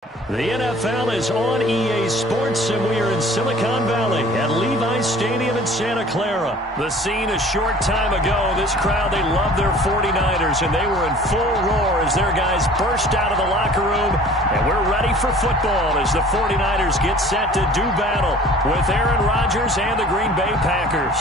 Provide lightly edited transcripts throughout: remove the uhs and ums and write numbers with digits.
The NFL is on EA Sports, and we are in Silicon Valley at Levi's Stadium in Santa Clara. The scene a short time ago, this crowd, they love their 49ers, and they were in full roar as their guys burst out of the locker room. And we're ready for football as the 49ers get set to do battle with Aaron Rodgers and the Green Bay Packers.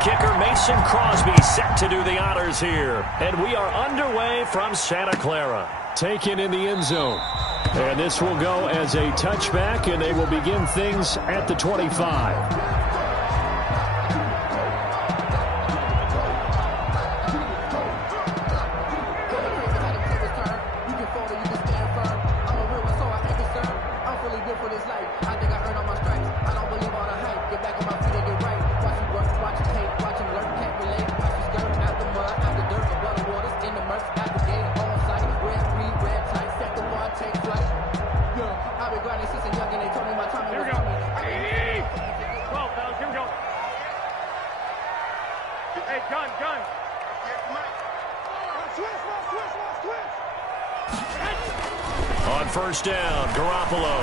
Kicker Mason Crosby set to do the honors here. And we are underway from Santa Clara. Taken in the end zone. And this will go as a touchback, and they will begin things at the 25. On first down, Garoppolo.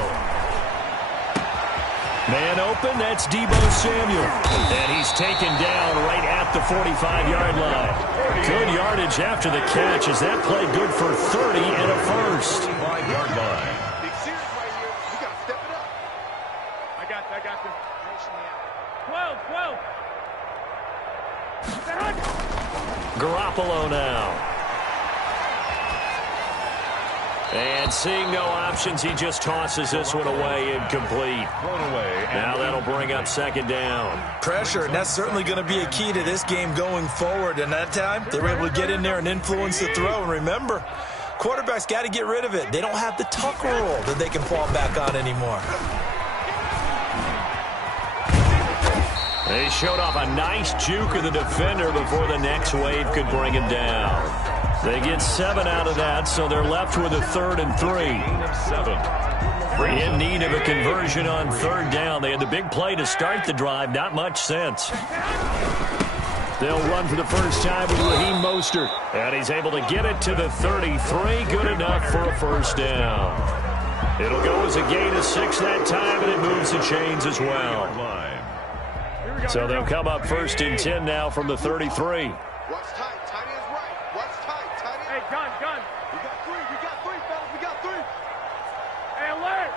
Man open, that's Deebo Samuel. And he's taken down right at the 45-yard line. Good yardage after the catch as that play good for 30 and a first. 5-yard line. Big series right here. You got to step it up. I got you. 12. Garoppolo now. And seeing no options, he just tosses this one away, incomplete. Thrown away. Now that'll bring up second down. Pressure, and that's certainly going to be a key to this game going forward. And that time, they were able to get in there and influence the throw. And remember, quarterbacks got to get rid of it. They don't have the tuck rule that they can fall back on anymore. They showed off a nice juke of the defender before the next wave could bring him down. They get 7 out of that, so they're left with a 3rd and 3. In need of a conversion on 3rd down. They had the big play to start the drive. Not much sense. They'll run for the first time with Raheem Mostert. And he's able to get it to the 33. Good enough for a first down. It'll go as a gain of 6 that time, and it moves the chains as well. So they'll come up 1st and 10 now from the 33. What's tight? Tight is right. What's tight? Tight is. Hey, gun. We got 3, fellas. We got 3. Hey, alert.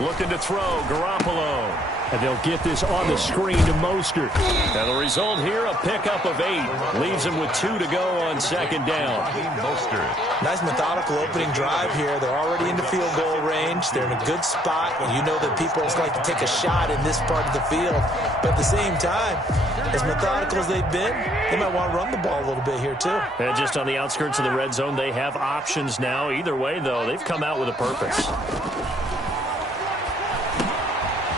Looking to throw, Garoppolo. And they'll get this on the screen to Mostert. And the result here, a pickup of 8. Leaves him with 2 to go on 2nd down. Mostert. Nice methodical opening drive here. They're already in the field goal range. They're in a good spot. And you know that people just like to take a shot in this part of the field. But at the same time, as methodical as they've been, they might want to run the ball a little bit here too. And just on the outskirts of the red zone, they have options now. Either way, though, they've come out with a purpose.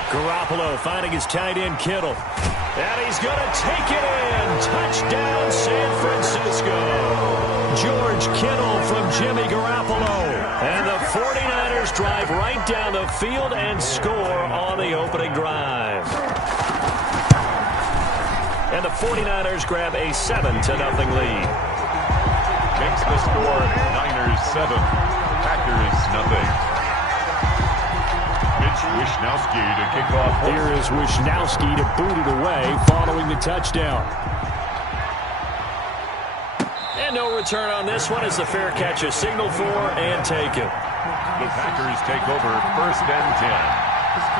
Garoppolo finding his tight end, Kittle. And he's going to take it in. Touchdown, San Francisco. George Kittle from Jimmy Garoppolo. And the 49ers drive right down the field and score on the opening drive. And the 49ers grab a 7-0 lead. Makes the score Niners 7, Packers nothing. Wishnowsky to kick off. Here is Wishnowsky to boot it away following the touchdown. And no return on this one as the fair catch is signaled for and taken. The Packers take over 1st and 10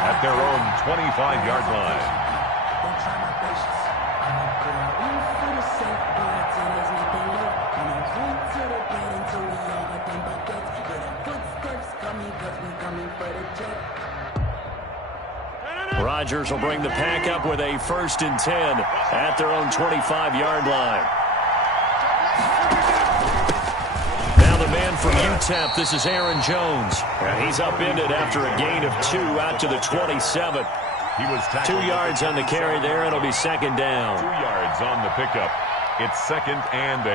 at their own 25-yard line. Rodgers will bring the pack up with a 1st and 10 at their own 25-yard line. Now the man from UTEP, this is Aaron Jones. And he's upended after a gain of 2 out to the 27. He was 2 yards on the carry there. It'll be 2nd down. 2 yards on the pickup. It's 2nd and 8.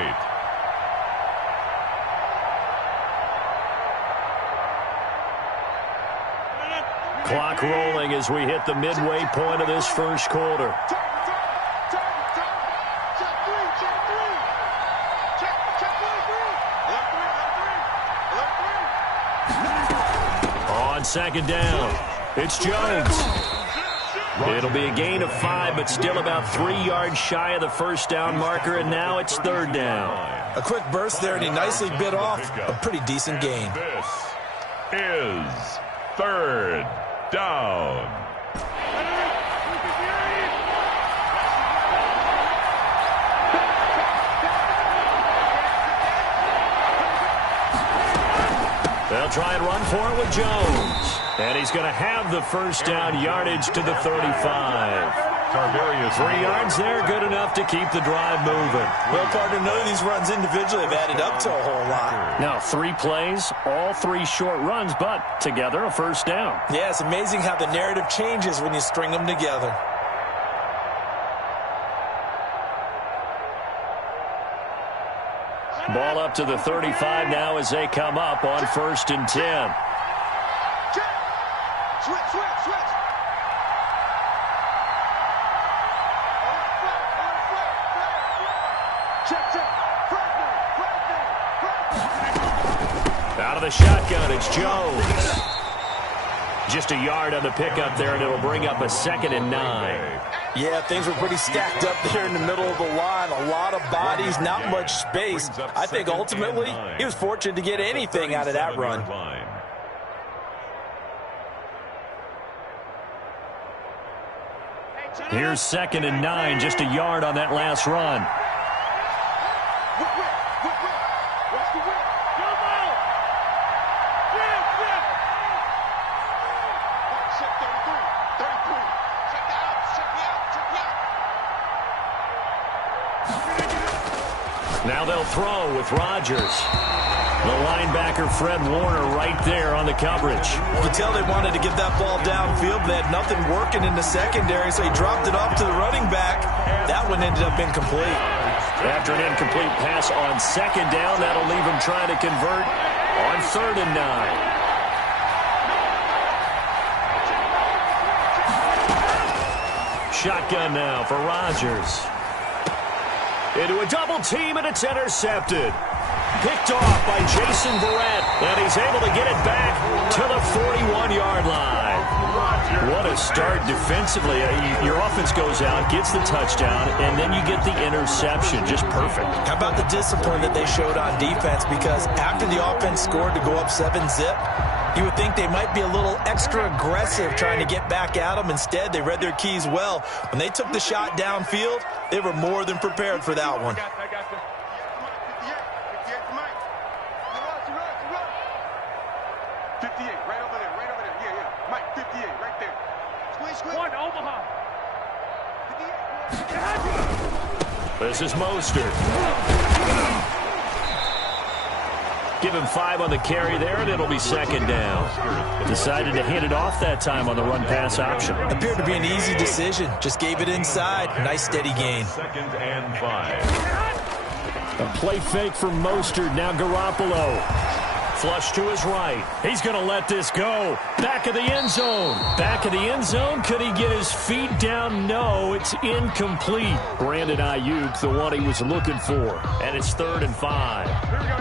Clock rolling as we hit the midway point of this first quarter. On second down, it's Jones. It'll be a gain of 5, but still about 3 yards shy of the first down marker, and now it's third down. A quick burst there, and he nicely bit off a pretty decent gain. This is third down. They'll try and run for it with Jones. And he's going to have the first down yardage to the 35. 3 yards there, good enough to keep the drive moving. Well, partner, none of these runs individually have added up to a whole lot. Now, 3 plays, all 3 short runs, but together a first down. Yeah, it's amazing how the narrative changes when you string them together. Ball up to the 35 now as they come up on 1st and 10. Switch. Out of the shotgun, it's Jones. Just a yard on the pickup there, and it'll bring up a 2nd and 9. Yeah, things were pretty stacked up there in the middle of the line. A lot of bodies, not much space. I think ultimately he was fortunate to get anything out of that run. Here's 2nd and 9, just a yard on that last run. Now they'll throw with Rodgers. The linebacker, Fred Warner, right there on the coverage. You can tell they wanted to get that ball downfield, but they had nothing working in the secondary, so he dropped it off to the running back. That one ended up incomplete. After an incomplete pass on 2nd down, that'll leave him trying to convert on 3rd and 9. Shotgun now for Rodgers. Into a double team, and it's intercepted. Picked off by Jason Verrett, and he's able to get it back to the 41-yard line. What a start defensively. Your offense goes out, gets the touchdown, and then you get the interception. Just perfect. How about the discipline that they showed on defense? Because after the offense scored to go up 7-zip, you would think they might be a little extra aggressive trying to get back at them. Instead, they read their keys well. When they took the shot downfield, they were more than prepared for that one. 58, right over there. Yeah. Mike, 58, right there. Squeeze. One, Omaha. 58. This is Mostert. Give him 5 on the carry there, and it'll be 2nd down. Decided to hit it off that time on the run-pass option. Appeared to be an easy decision. Just gave it inside. Nice, steady gain. 2nd and 5. A play fake from Mostert. Now Garoppolo. Flush to his right. He's going to let this go. Back of the end zone. Back of the end zone. Could he get his feet down? No, it's incomplete. Brandon Ayuk, the one he was looking for. And it's 3rd and 5. Here we go.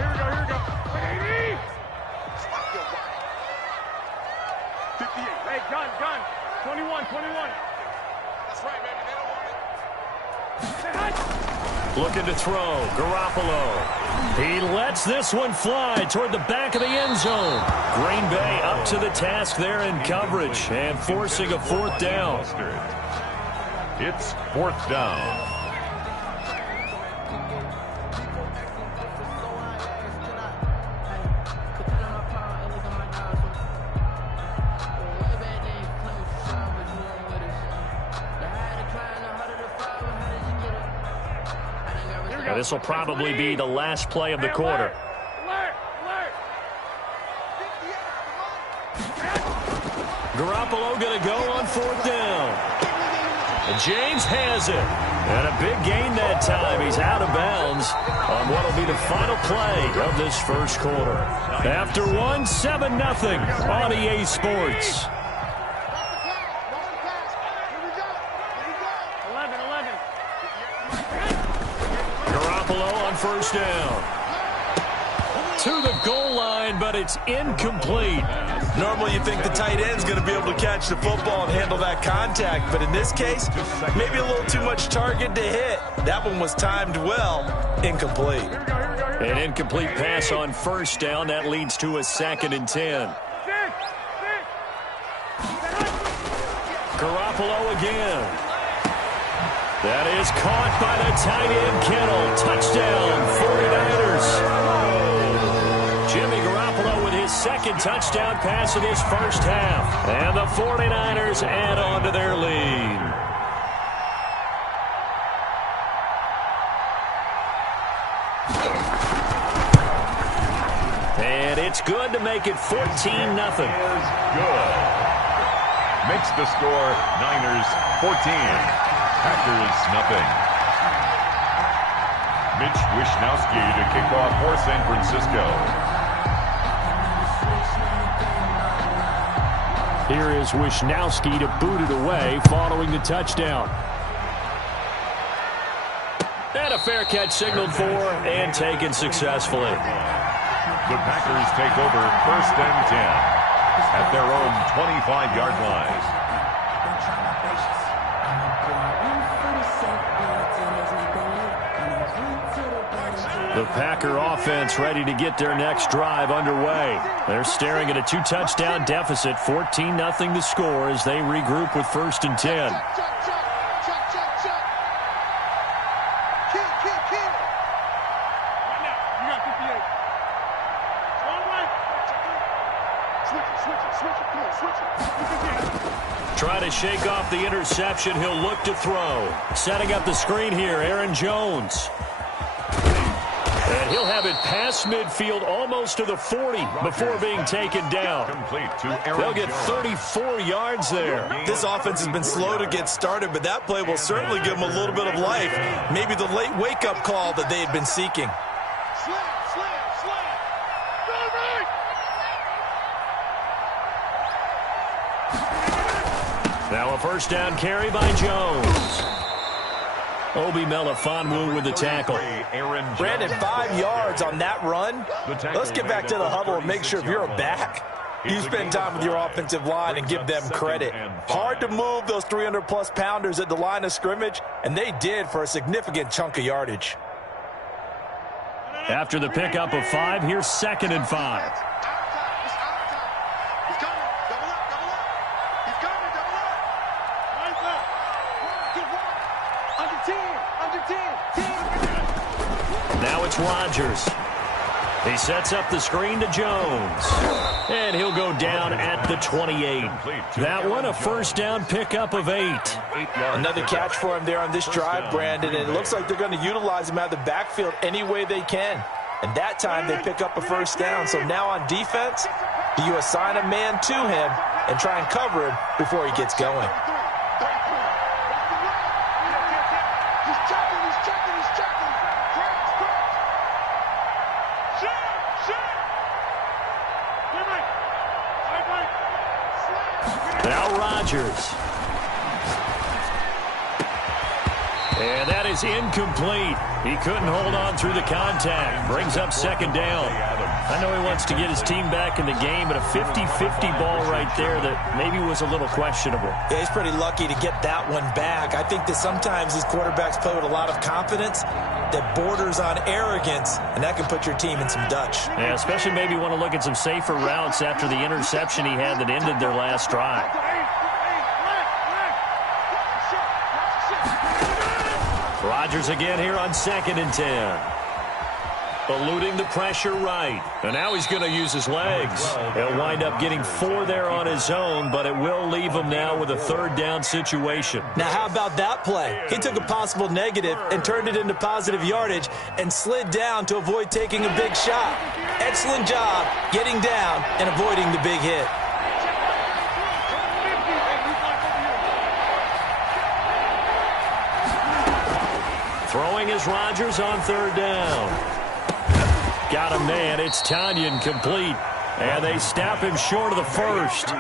58. Hey, gun. 21. That's right, baby. They don't want it. Looking to throw. Garoppolo. He lets this one fly toward the back of the end zone. Green Bay up to the task there in coverage and forcing a 4th down. It's 4th down. This will probably be the last play of the quarter. Garoppolo going to go on 4th down. And James has it. And a big gain that time. He's out of bounds on what will be the final play of this first quarter. After one, 7-0 on EA Sports. touchdown. To the goal line, but it's incomplete. Normally you think the tight end's going to be able to catch the football and handle that contact, but in this case, maybe a little too much target to hit. That one was timed well. Incomplete. An incomplete pass on first down. That leads to a 2nd and 10. Garoppolo again. That is caught by the tight end, Kittle. Touchdown, 49ers. Jimmy Garoppolo with his 2nd touchdown pass of this first half. And the 49ers add on to their lead. And it's good to make it 14-0. Good. Makes the score Niners 14, Packers nothing. Mitch Wishnowsky to kick off for San Francisco. Here is Wishnowsky to boot it away following the touchdown. And a fair catch signaled for and taken successfully. The Packers take over 1st and 10 at their own 25-yard line. The Packer offense ready to get their next drive underway. They're staring at a 2-touchdown deficit, 14-0 the score as they regroup with 1st and 10. Trying to shake off the interception. He'll look to throw. Setting up the screen here, Aaron Jones. And he'll have it past midfield almost to the 40 before being taken down. They'll get 34 yards there. This offense has been slow to get started, but that play will certainly give them a little bit of life. Maybe the late wake-up call that they had been seeking. Now a 1st down carry by Jones. Obi Melifonwu with the tackle. Brandon, 5 yards on that run. Let's get back to the huddle and make sure if you're a back, you spend time with your offensive line and give them credit. Hard to move those 300-plus pounders at the line of scrimmage, and they did for a significant chunk of yardage. After the pickup of 5, here's 2nd and 5. Now it's Rodgers. He sets up the screen to Jones. And he'll go down at the 28. That one a 1st down pickup of 8. Another catch for him there on this drive, Brandon, and it looks like they're going to utilize him out of the backfield any way they can. And that time they pick up a 1st down. So now on defense, do you assign a man to him and try and cover him before he gets going? Now Rodgers. And that is incomplete. He couldn't hold on through the contact. Brings up 2nd down. I know he wants to get his team back in the game, but a 50-50 ball right there that maybe was a little questionable. Yeah, he's pretty lucky to get that one back. I think that sometimes these quarterbacks play with a lot of confidence that borders on arrogance, and that can put your team in some Dutch. Yeah, especially maybe want to look at some safer routes after the interception he had that ended their last drive. Rodgers again here on 2nd and 10. Eluding the pressure right. And now he's going to use his legs. He'll wind up getting 4 there on his own, but it will leave him now with a 3rd down situation. Now, how about that play? He took a possible negative and turned it into positive yardage and slid down to avoid taking a big shot. Excellent job getting down and avoiding the big hit. Throwing is Rodgers on 3rd down. Got him, man. It's Tanyan complete. And they snap him short of the 1st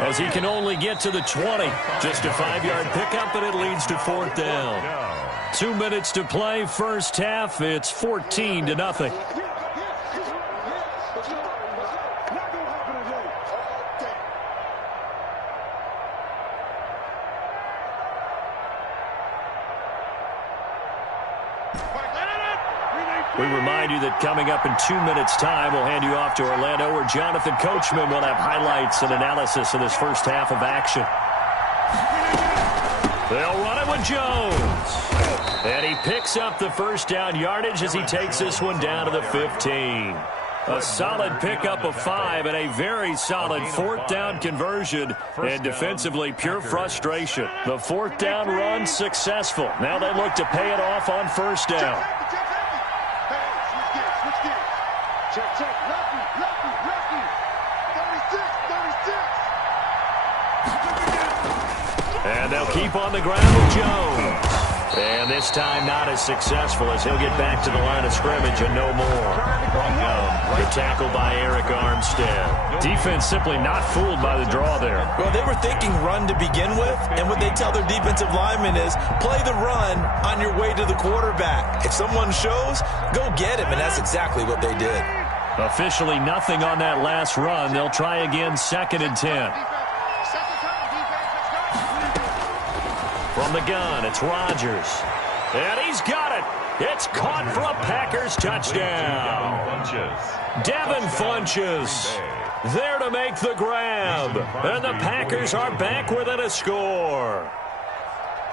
as he can only get to the 20. Just a 5-yard pickup, but it leads to 4th down. 2 minutes to play, first half. It's 14-0. We remind you that coming up in 2 minutes' time, we'll hand you off to Orlando, where Jonathan Coachman will have highlights and analysis of this first half of action. They'll run it with Jones. And he picks up the first down yardage as he takes this one down to the 15. A solid pickup of 5 and a very solid fourth down conversion. And defensively, pure frustration. The fourth down run successful. Now they look to pay it off on first down. Check, lefty, 36. And they'll keep on the ground with Jones. And this time not as successful as he'll get back to the line of scrimmage and no more. The tackle by Eric Armstead. Defense simply not fooled by the draw there. Well, they were thinking run to begin with, and what they tell their defensive linemen is play the run on your way to the quarterback. If someone shows, go get him, and that's exactly what they did. Officially nothing on that last run. They'll try again, 2nd and 10. From the gun, it's Rodgers. And he's got it. It's caught for a Packers touchdown. Devin Funchess there to make the grab. And the Packers are back within a score.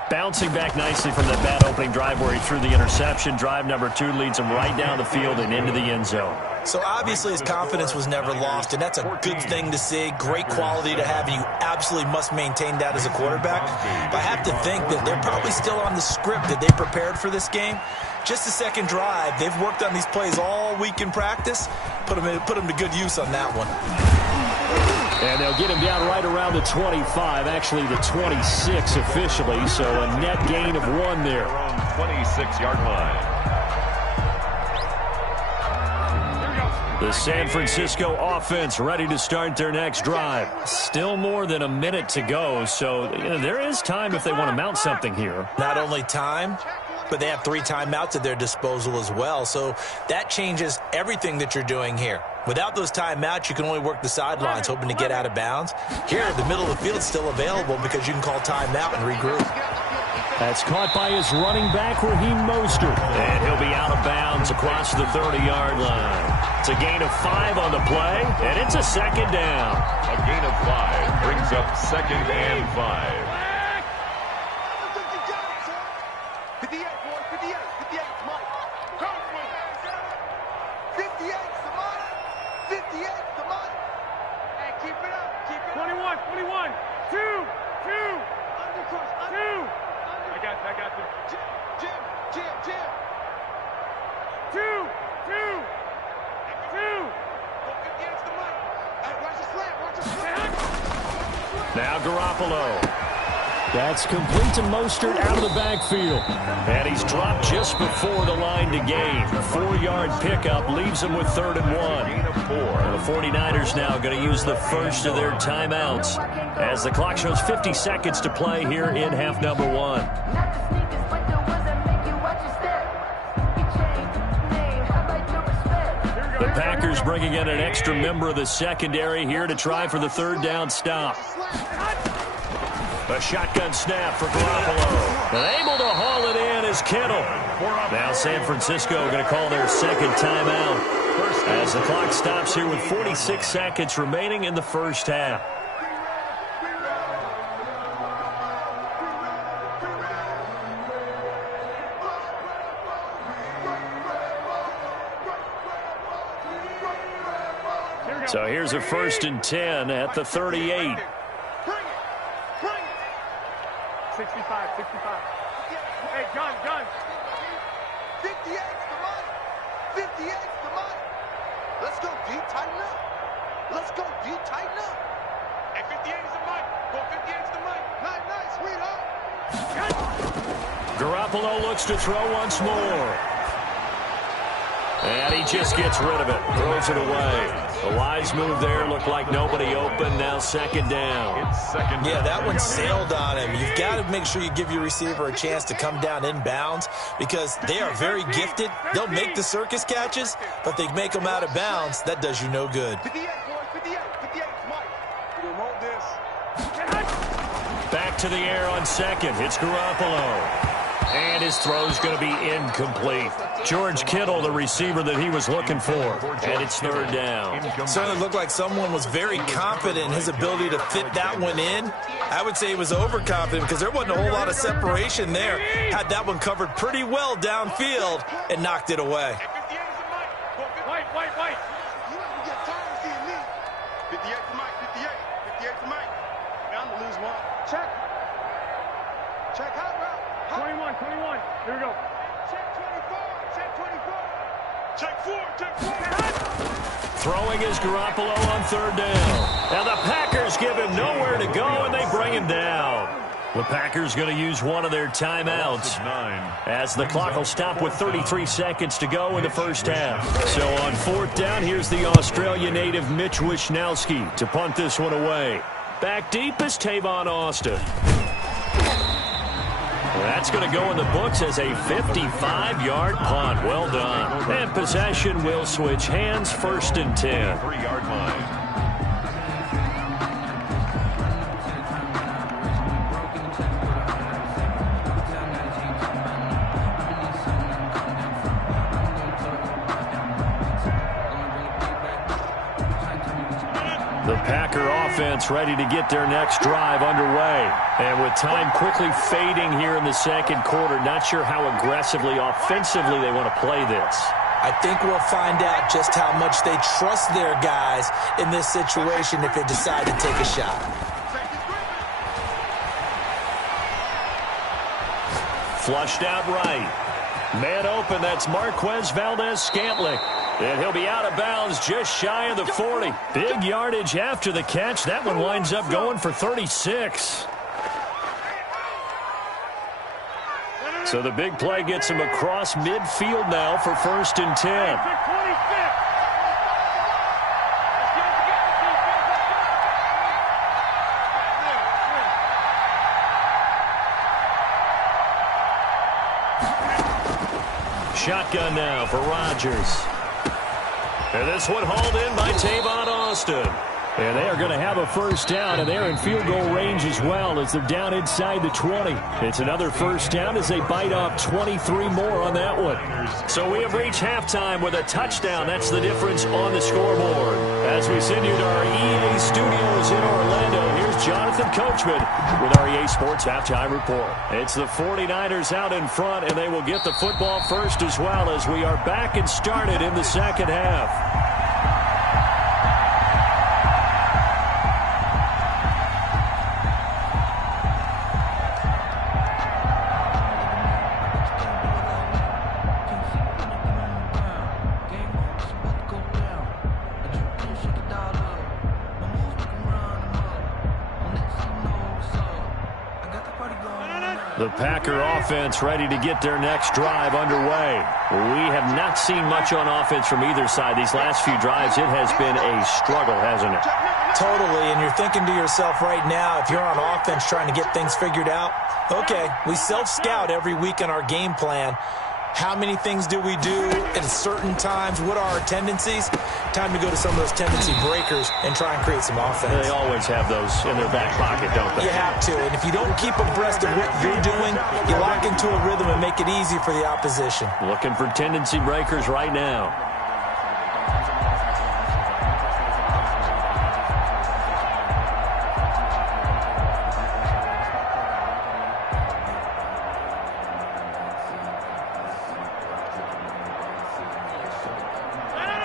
Bouncing back nicely from that bad opening drive where he threw the interception. Drive number 2 leads him right down the field and into the end zone. So obviously his confidence was never lost, and that's a good thing to see. Great quality to have, and you absolutely must maintain that as a quarterback. But I have to think that they're probably still on the script that they prepared for this game. Just the second drive, they've worked on these plays all week in practice. Put them to good use on that one. And they'll get him down right around the 25, actually the 26 officially, so a net gain of 1 there. 26-yard line. The San Francisco offense ready to start their next drive. Still more than a minute to go, so there is time if they want to mount something here. Not only time, but they have 3 timeouts at their disposal as well, so that changes everything that you're doing here. Without those timeouts, you can only work the sidelines, hoping to get out of bounds. Here, the middle of the field's still available because you can call timeout and regroup. That's caught by his running back, Raheem Mostert. And he'll be out of bounds across the 30-yard line. It's a gain of 5 on the play, and it's a 2nd down. A gain of 5 brings up 2nd and 5. 58, boys, 58, 58, Mike. 58, Samana. 58, Samana. Hey, keep it up, keep it up. 21, 21, 2. Undercross, 2. I got this. Jim. 2. Go 58's the Mike. Hey, watch the slant. Now Garoppolo. That's complete to Mostert out of the backfield. And he's dropped just before the line to gain. 4-yard pickup leaves him with 3rd and 1. And the 49ers now going to use the first of their timeouts as the clock shows 50 seconds to play here in half number 1. The Packers bringing in an extra member of the secondary here to try for the 3rd down stop. A shotgun snap for Garoppolo. And able to haul it in is Kittle. Now San Francisco going to call their 2nd timeout as the clock stops here with 46 seconds remaining in the first half. So here's a 1st and 10 at the 38. 65. Hey, gun. 58's the money. 58's the money. Let's go deep, tighten up. Hey, 58 is the mic. Go 58's the mic. Nice, sweetheart. Garoppolo looks to throw once more. And he just gets rid of it. Throws it away. A wise move there. Looked like nobody open. Now second down. Yeah, that one sailed on him. You've got to make sure you give your receiver a chance to come down inbounds because they are very gifted. They'll make the circus catches, but if they make them out of bounds, that does you no good. 58, boys, 58, 58, Mike. We won't this. Back to the air on second. It's Garoppolo. And his throw's going to be incomplete. George Kittle, the receiver that he was looking for. And it's third down. Certainly looked like someone was very confident in his ability to fit that one in. I would say he was overconfident because there wasn't a whole lot of separation there. Had that one covered pretty well downfield and knocked it away. 58 is a Mike. White. You have to get tired of seeing me. 58 to Mike, 58. 58 to Mike. Bound to lose one. Check hot route. 21. Here we go. Check 24. Check 4. Throwing is Garoppolo on third down. Now the Packers give him nowhere to go, and they bring him down. The Packers going to use one of their timeouts as the clock will stop with 33 seconds to go in the first half. So on fourth down, here's the Australia native Mitch Wishnowsky to punt this one away. Back deep is Tavon Austin. That's going to go in the books as a 55-yard punt. Well done. And possession will switch hands, first and 10. 3-yard line. The Packer offense ready to get their next drive underway. And with time quickly fading here in the second quarter, not sure how aggressively, offensively they want to play this. I think we'll find out just how much they trust their guys in this situation if they decide to take a shot. Flushed out right. Man open, that's Marquez Valdez-Scantling. And he'll be out of bounds just shy of the 40. Big yardage after the catch. That one winds up going for 36. So the big play gets him across midfield now for first and 10. Shotgun now for Rodgers. And this one hauled in by Tavon Austin. And they are going to have a first down, and they're in field goal range as well as they're down inside the 20. It's another first down as they bite off 23 more on that one. So we have reached halftime with a touchdown. That's the difference on the scoreboard. As we send you to our EA studios in Orlando, here's Jonathan Coachman with our EA Sports Halftime Report. It's the 49ers out in front, and they will get the football first as well as we are back and started in the second half. The Packer offense ready to get their next drive underway. We have not seen much on offense from either side. These last few drives, it has been a struggle, hasn't it? Totally, and you're thinking to yourself right now, if you're on offense trying to get things figured out, okay, we self-scout every week in our game plan. How many things do we do at certain times? What are our tendencies? Time to go to some of those tendency breakers and try and create some offense. They always have those in their back pocket, don't they? You have to, and if you don't keep abreast of what you're doing, you lock into a rhythm and make it easy for the opposition. Looking for tendency breakers right now.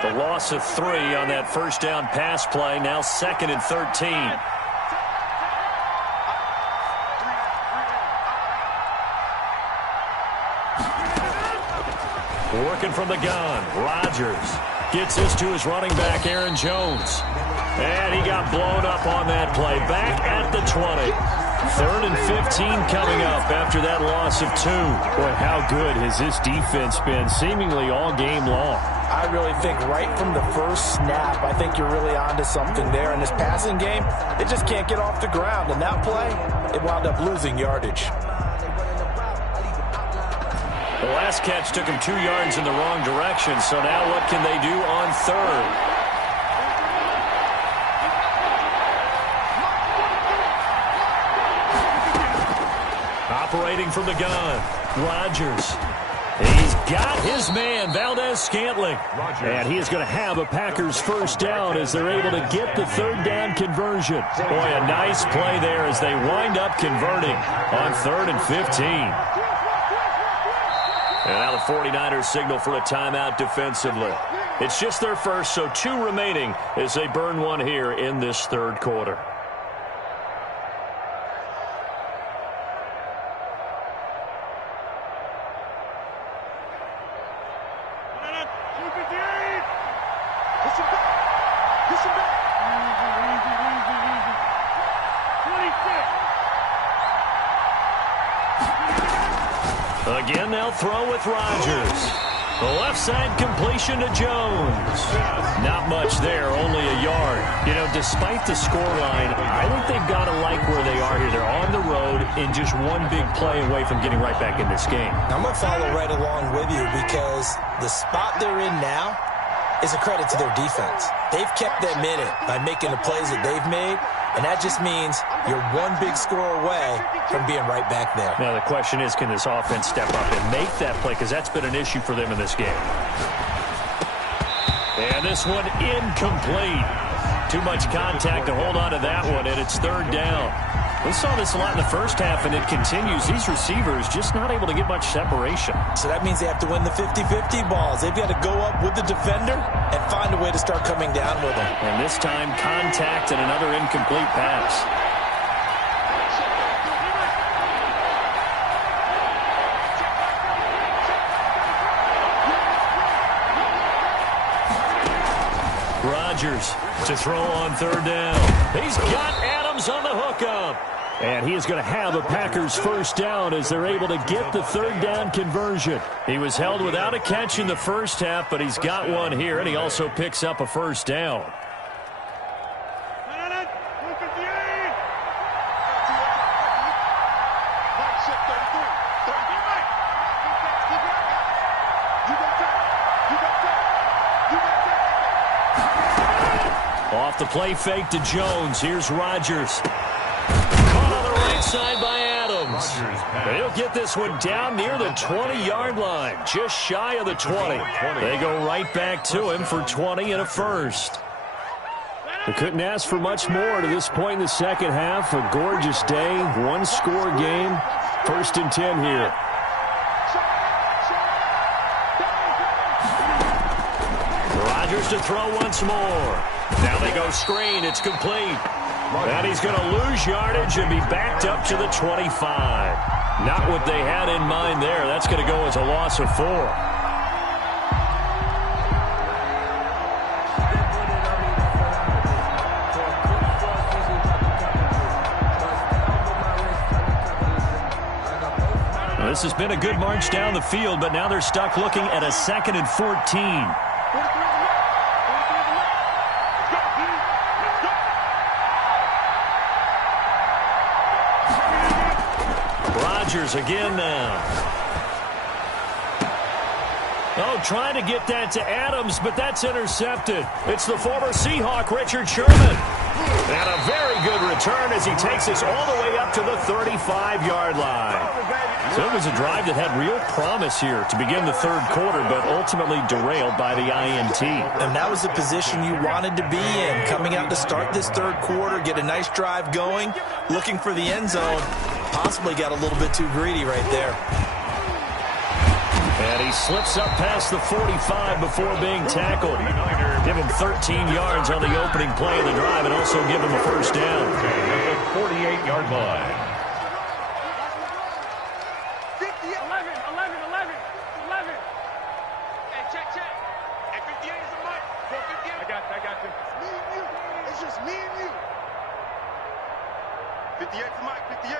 The loss of 3 on that first down pass play. Now second and 13. Working from the gun. Rodgers gets this to his running back, Aaron Jones. And he got blown up on that play. Back at the 20. 3rd and 15 coming up after that loss of 2. Boy, how good has this defense been seemingly all game long? I really think right from the first snap, I think you're really onto something there. In this passing game, they just can't get off the ground. And that play, it wound up losing yardage. The last catch took him 2 yards in the wrong direction, so now what can they do on third? Operating from the gun, Rodgers. He's got his man, Valdez-Scantling. And he is going to have a Packers first down as they're able to get the third down conversion. Boy, a nice play there as they wind up converting on 3rd and 15. And now the 49ers signal for a timeout defensively. It's just their first, so 2 remaining as they burn one here in this third quarter. Again, they'll throw with Rodgers. The left side completion to Jones. Not much there, only a yard. You know, despite the scoreline, I think they've got to like where they are here. They're on the road and just one big play away from getting right back in this game. I'm going to follow right along with you because the spot they're in now is a credit to their defense. They've kept them in it by making the plays that they've made, and that just means you're one big score away from being right back there. Now the question is, can this offense step up and make that play? Because that's been an issue for them in this game. And this one incomplete. Too much contact to hold on to that one, and it's 3rd down. We saw this a lot in the first half, and it continues. These receivers just not able to get much separation. So that means they have to win the 50-50 balls. They've got to go up with the defender and find a way to start coming down with them. And this time, contact and another incomplete pass. Rodgers to throw on 3rd down. He's got Adams on the hookup. And he is going to have a Packers first down as they're able to get the 3rd down conversion. He was held without a catch in the first half, but he's got one here, and he also picks up a first down. Off the play fake to Jones. Here's Rodgers. Caught on the right side by Adams. They'll get this one down near the 20-yard line, just shy of the 20. They go right back to him for 20 and a first. They couldn't ask for much more to this point in the second half. A gorgeous day, one-score game. 1st and 10 here. Rodgers to throw once more. Now they go screen. It's complete. And he's going to lose yardage and be backed up to the 25. Not what they had in mind there. That's going to go as a loss of 4. This has been a good march down the field, but now they're stuck looking at a 2nd and 14. Rodgers again now. Oh, trying to get that to Adams, but that's intercepted. It's the former Seahawk, Richard Sherman. And a very good return as he takes us all the way up to the 35-yard line. So it was a drive that had real promise here to begin the third quarter, but ultimately derailed by the INT. And that was the position you wanted to be in, coming out to start this third quarter, get a nice drive going, looking for the end zone. Possibly got a little bit too greedy right there. And he slips up past the 45 before being tackled. Give him 13 yards on the opening play of the drive and also give him a first down. At the 48-yard line. 11. Hey, check. Hey, 58 is a mic. 58. I got you. It's me and you. It's just me and you. 58's Mike. 58.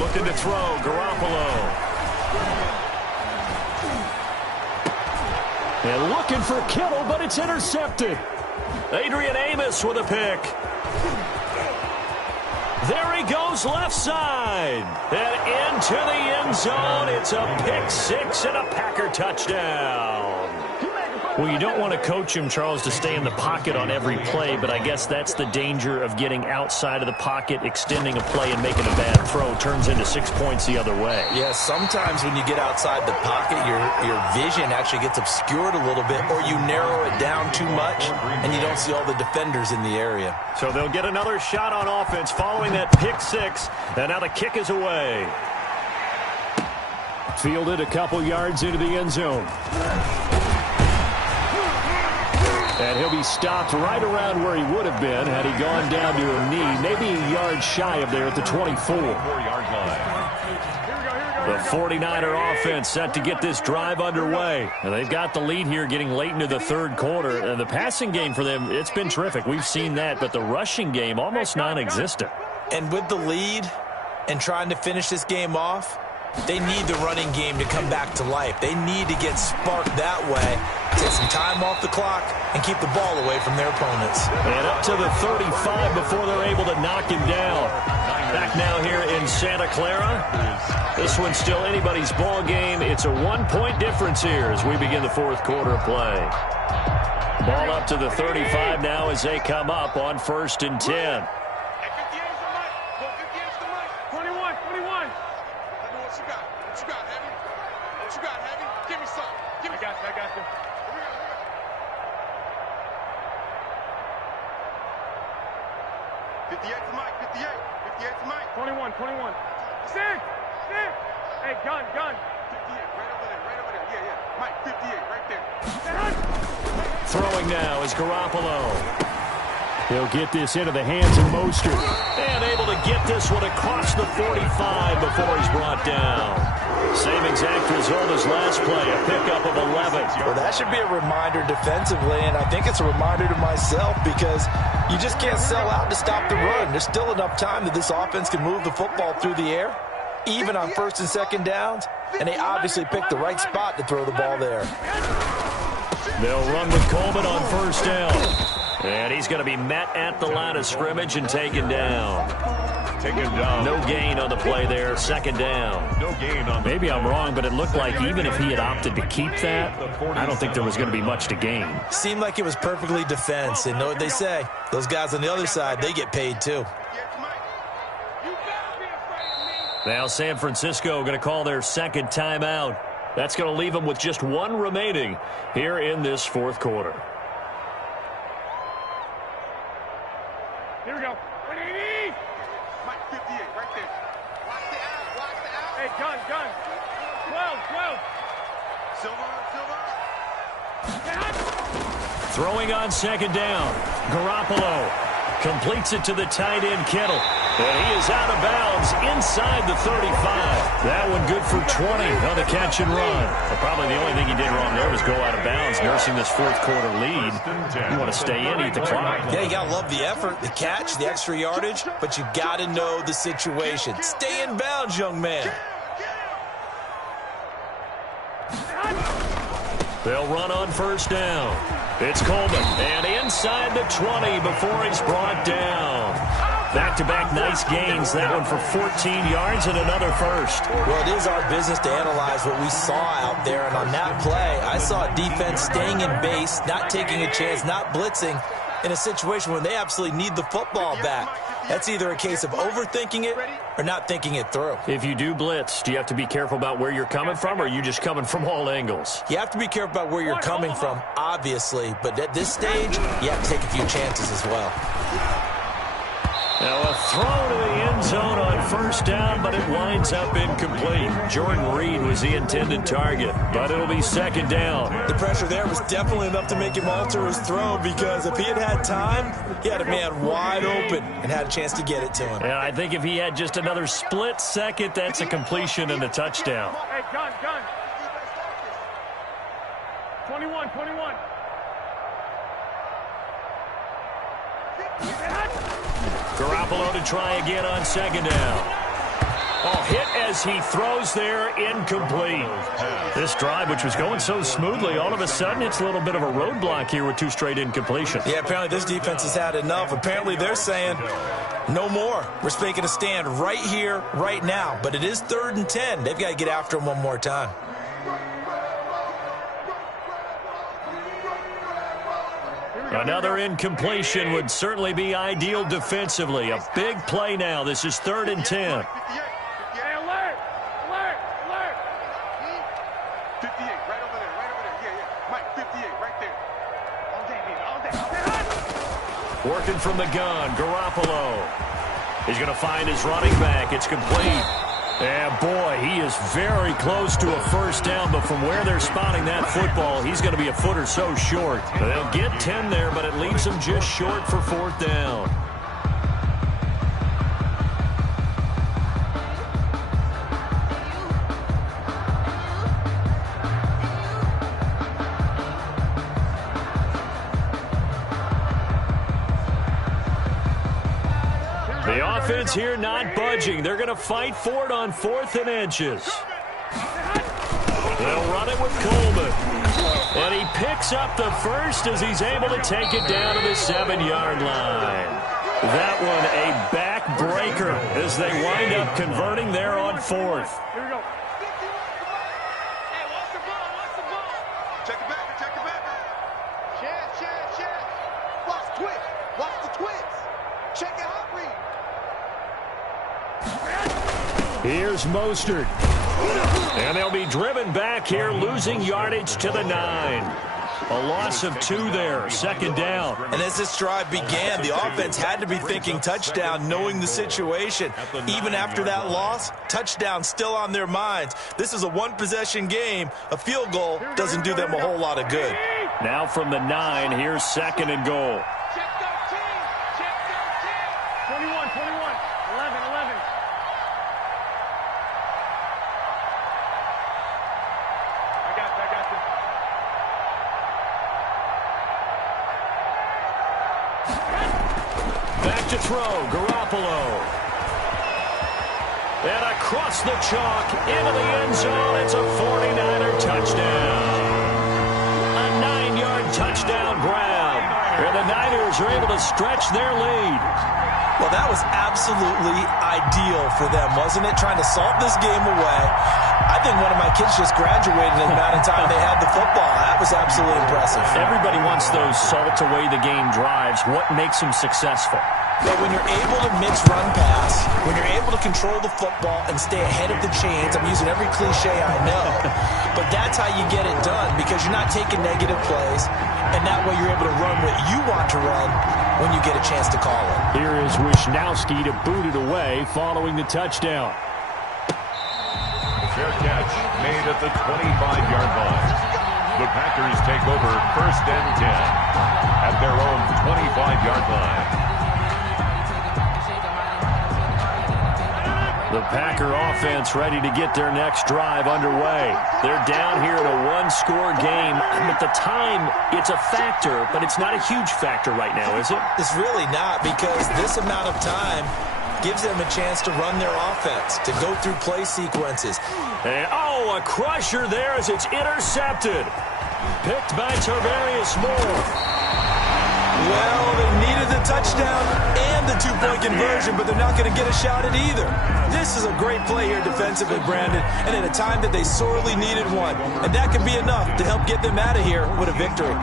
Looking to throw, Garoppolo. And looking for Kittle, but it's intercepted. Adrian Amos with a pick. There he goes left side. And into the end zone. It's a pick six and a Packer touchdown. Well, you don't want to coach him, Charles, to stay in the pocket on every play, but I guess that's the danger of getting outside of the pocket, extending a play, and making a bad throw. Turns into 6 points the other way. Yeah, sometimes when you get outside the pocket, your vision actually gets obscured a little bit, or you narrow it down too much, and you don't see all the defenders in the area. So they'll get another shot on offense following that pick six, and now the kick is away. Fielded a couple yards into the end zone. And he'll be stopped right around where he would have been had he gone down to a knee, maybe a yard shy of there at the 24. The 49er offense set to get this drive underway. And they've got the lead here getting late into the third quarter. And the passing game for them, it's been terrific. We've seen that, but the rushing game almost non-existent. And with the lead and trying to finish this game off, they need the running game to come back to life. They need to get sparked that way, take some time off the clock, and keep the ball away from their opponents. And up to the 35 before they're able to knock him down. Back now here in Santa Clara. This one's still anybody's ball game. It's a 1-point difference here as we begin the fourth quarter of play. Ball up to the 35 now as they come up on 1st and 10. Throwing now is Garoppolo. He'll get this into the hands of Mostert. And able to get this one across the 45 before he's brought down. Same exact result as last play, a pickup of 11. Well, that should be a reminder defensively, and I think it's a reminder to myself because you just can't sell out to stop the run. There's still enough time that this offense can move the football through the air, even on 1st and 2nd downs, and they obviously picked the right spot to throw the ball there. They'll run with Coleman on 1st down. And he's going to be met at the line of scrimmage and taken down. No gain on the play there. 2nd down. No gain on the Maybe I'm wrong, but it looked like even if he had opted to keep that, I don't think there was going to be much to gain. Seemed like it was perfectly defense. And know what they say? Those guys on the other side, they get paid too. Now San Francisco going to call their 2nd timeout. That's going to leave them with just 1 remaining here in this 4th quarter. Here we go. Mike, 58, right there. Watch the out. Hey, gun. 12. Throwing on 2nd down. Garoppolo completes it to the tight end, Kittle. And he is out of bounds inside the 35. That one good for 20 on the catch and run. But probably the only thing he did wrong there was go out of bounds, nursing this 4th quarter lead. You want to stay in, eat the clock. Yeah, you got to love the effort, the catch, the extra yardage, but you got to know the situation. Stay in bounds, young man. They'll run on 1st down. It's Coleman, and inside the 20 before he's brought down. Back-to-back nice gains, that one for 14 yards and another first. Well, it is our business to analyze what we saw out there, and on that play, I saw a defense staying in base, not taking a chance, not blitzing, in a situation where they absolutely need the football back. That's either a case of overthinking it or not thinking it through. If you do blitz, do you have to be careful about where you're coming from, or are you just coming from all angles? You have to be careful about where you're coming from, obviously, but at this stage, you have to take a few chances as well. Now a throw to the end zone on 1st down, but it winds up incomplete. Jordan Reed was the intended target, but it'll be 2nd down. The pressure there was definitely enough to make him alter his throw, because if he had had time, he had a man wide open and had a chance to get it to him. And I think if he had just another split second, that's a completion and a touchdown. Hey, gun. 21. Garoppolo to try again on 2nd down. Oh, hit as he throws there, incomplete. This drive, which was going so smoothly, all of a sudden it's a little bit of a roadblock here with 2 straight incompletions. Yeah, apparently this defense has had enough. Apparently they're saying no more. We're making a stand right here, right now. But it is 3rd and 10. They've got to get after him one more time. Another incompletion would certainly be ideal defensively. A big play now. This is 3rd and 10. Working from the gun, Garoppolo. He's going to find his running back. It's complete. And, boy, he is very close to a first down, but from where they're spotting that football, he's going to be a foot or so short. They'll get 10 there, but it leaves them just short for 4th down. The offense here not budging. They're going to fight for it on 4th and inches. They'll run it with Coleman. And he picks up the first as he's able to take it down to the 7-yard line. That one a backbreaker as they wind up converting there on 4th. Here we go. Hey, watch the ball, watch the ball. Check it back, check it back. Check. Watch twitch. Watch the twitch. Check it out, read. Here's Mostert. And they'll be driven back here, losing yardage to the 9. A loss of 2 there, 2nd down. And as this drive began, the offense had to be thinking touchdown, knowing the situation. Even after that loss, touchdown still on their minds. This is a 1-possession game. A field goal doesn't do them a whole lot of good. Now from the 9, here's 2nd and goal. Check 13. Check 13. 21, 11. I got this. Back to throw, Garoppolo. And across the chalk, into the end zone, it's a 49er touchdown. A 9-yard touchdown grab. And the Niners are able to stretch their lead. Well, that was absolutely ideal for them, wasn't it? Trying to salt this game away. I think one of my kids just graduated in the amount of time they had the football. That was absolutely impressive. Everybody wants those salt-away-the-game drives. What makes them successful? But when you're able to mix run pass, when you're able to control the football and stay ahead of the chains, I'm using every cliche I know, but that's how you get it done because you're not taking negative plays, and that way you're able to run what you want to run when you get a chance to call it. Here is Wisnowski to boot it away following the touchdown. Fair catch made at the 25-yard line. The Packers take over 1st and 10 at their own 25-yard line. The Packer offense ready to get their next drive underway. They're down here in a 1-score game. At the time, it's a factor, but it's not a huge factor right now, is it? It's really not because this amount of time gives them a chance to run their offense, to go through play sequences. And, oh, a crusher there as it's intercepted. Picked by Tarvarius Moore. Well, they needed the touchdown and the 2-point conversion, but they're not going to get a shot at either. This is a great play here defensively, Brandon, and at a time that they sorely needed one. And that can be enough to help get them out of here with a victory.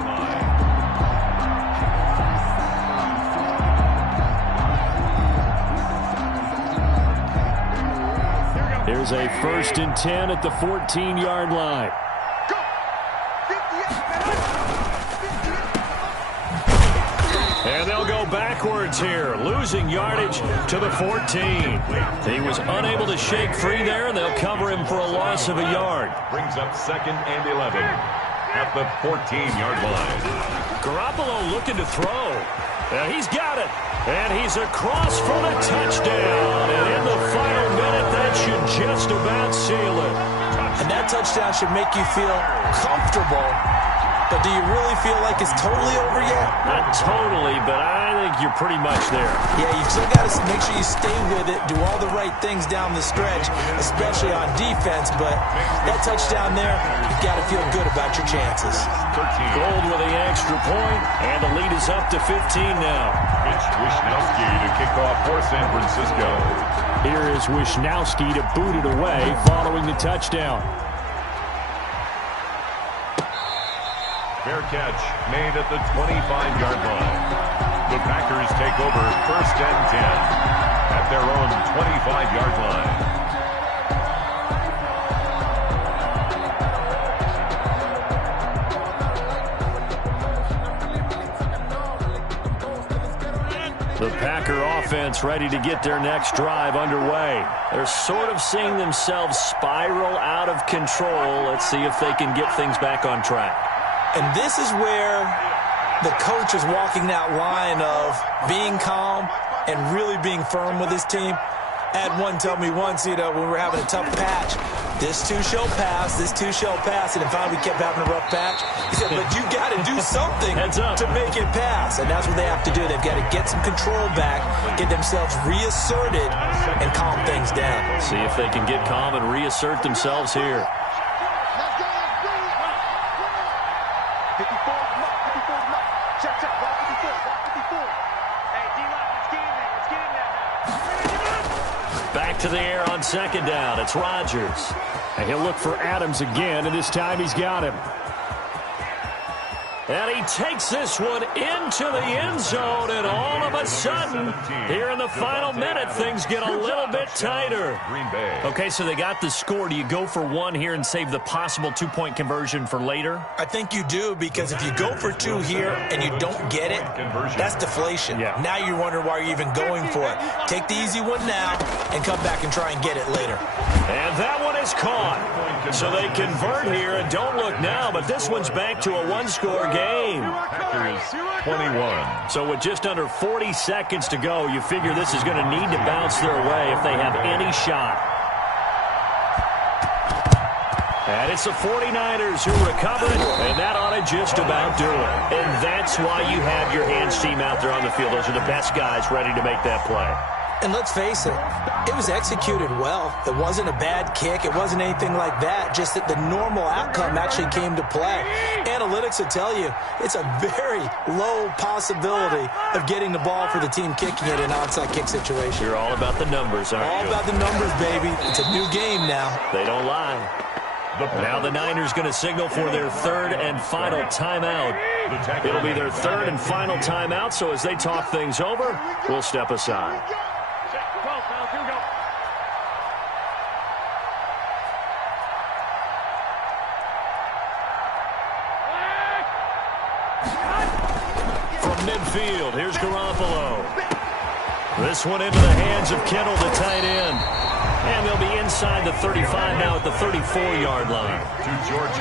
Here's a 1st and 10 at the 14-yard line. And they'll go backwards here, losing yardage to the 14. He was unable to shake free there, and they'll cover him for a loss of a yard. Brings up 2nd and 11 at the 14-yard line. Garoppolo looking to throw. He's got it. And he's across for the touchdown. And in the final minute, that should just about seal it. And that touchdown should make you feel comfortable but do you really feel like it's totally over yet? Not totally, but I think you're pretty much there. Yeah, you've still got to make sure you stay with it, do all the right things down the stretch, especially on defense, but that touchdown there, you've got to feel good about your chances. Gold with the extra point, and the lead is up to 15 now. Mitch Wishnowsky to kick off for San Francisco. Here is Wishnowsky to boot it away following the touchdown. Fair catch made at the 25-yard line. The Packers take over 1st and 10 at their own 25-yard line. The Packer offense ready to get their next drive underway. They're sort of seeing themselves spiral out of control. Let's see if they can get things back on track. And this is where the coach is walking that line of being calm and really being firm with his team. I had one tell me once, when we were having a tough patch, this too shall pass, this too shall pass, and finally we kept having a rough patch. He said, but you got to do something to make it pass, and that's what they have to do. They've got to get some control back, get themselves reasserted, and calm things down. See if they can get calm and reassert themselves here. Back to the air on 2nd down. It's Rodgers. And he'll look for Adams again, and this time he's got him. And he takes this one into the end zone, and all of a sudden, here in the final minute, things get a little bit tighter. Okay, so they got the score. Do you go for one here and save the possible two-point conversion for later? I think you do, because if you go for two here and you don't get it, that's deflation. Yeah. Now you're wondering why you're even going for it. Take the easy one now and come back and try and get it later. And that one is caught. So they convert here, and don't look now, but this one's back to a one-score game. Packers 21. So with just under 40 seconds to go, you figure this is going to need to bounce their way if they have any shot. And it's the 49ers who recover it, and that ought to just about do it. And that's why you have your hands team out there on the field. Those are the best guys ready to make that play. And let's face it, it was executed well. It wasn't a bad kick. It wasn't anything like that. Just that the normal outcome actually came to play. Analytics will tell you it's a very low possibility of getting the ball for the team kicking it in an onside kick situation. You're all about the numbers, aren't you? All about the numbers, baby. It's a new game now. They don't lie. Now the Niners going to signal for their 3rd and final timeout. It'll be their 3rd and final timeout, so as they talk things over, we'll step aside. From midfield, here's Garoppolo. This one into the hands of Kittle, the tight end. And they'll be inside the 35 now at the 34-yard line.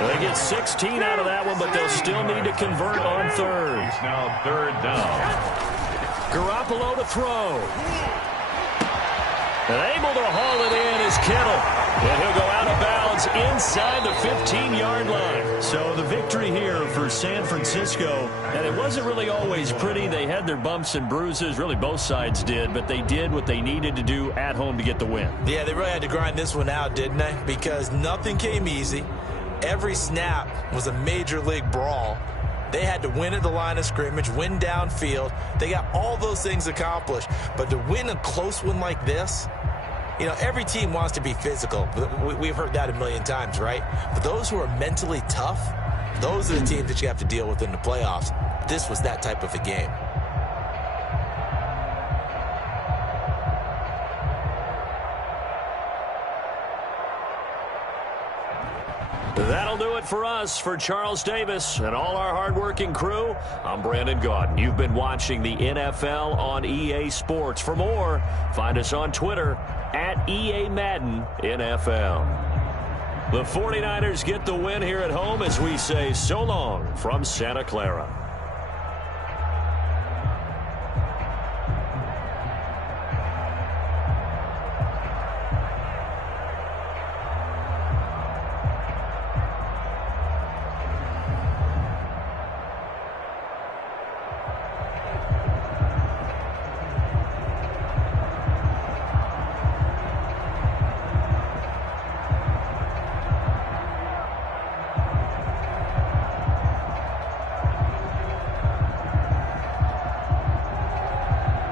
They get 16 out of that one, but they'll still need to convert on 3rd. It's now 3rd down. Garoppolo to throw. And able to haul it in is Kittle. And he'll go out of bounds inside the 15-yard line. So the victory here for San Francisco. And it wasn't really always pretty. They had their bumps and bruises. Really, both sides did. But they did what they needed to do at home to get the win. Yeah, they really had to grind this one out, didn't they? Because nothing came easy. Every snap was a major league brawl. They had to win at the line of scrimmage, win downfield. They got all those things accomplished. But to win a close one like this, every team wants to be physical. We've heard that a million times, right? But those who are mentally tough, those are the teams that you have to deal with in the playoffs. This was that type of a game. That'll do it for us. For Charles Davis and all our hardworking crew, I'm Brandon Gaudin. You've been watching the NFL on EA Sports. For more, find us on Twitter at EA Madden NFL. The 49ers get the win here at home as we say so long from Santa Clara.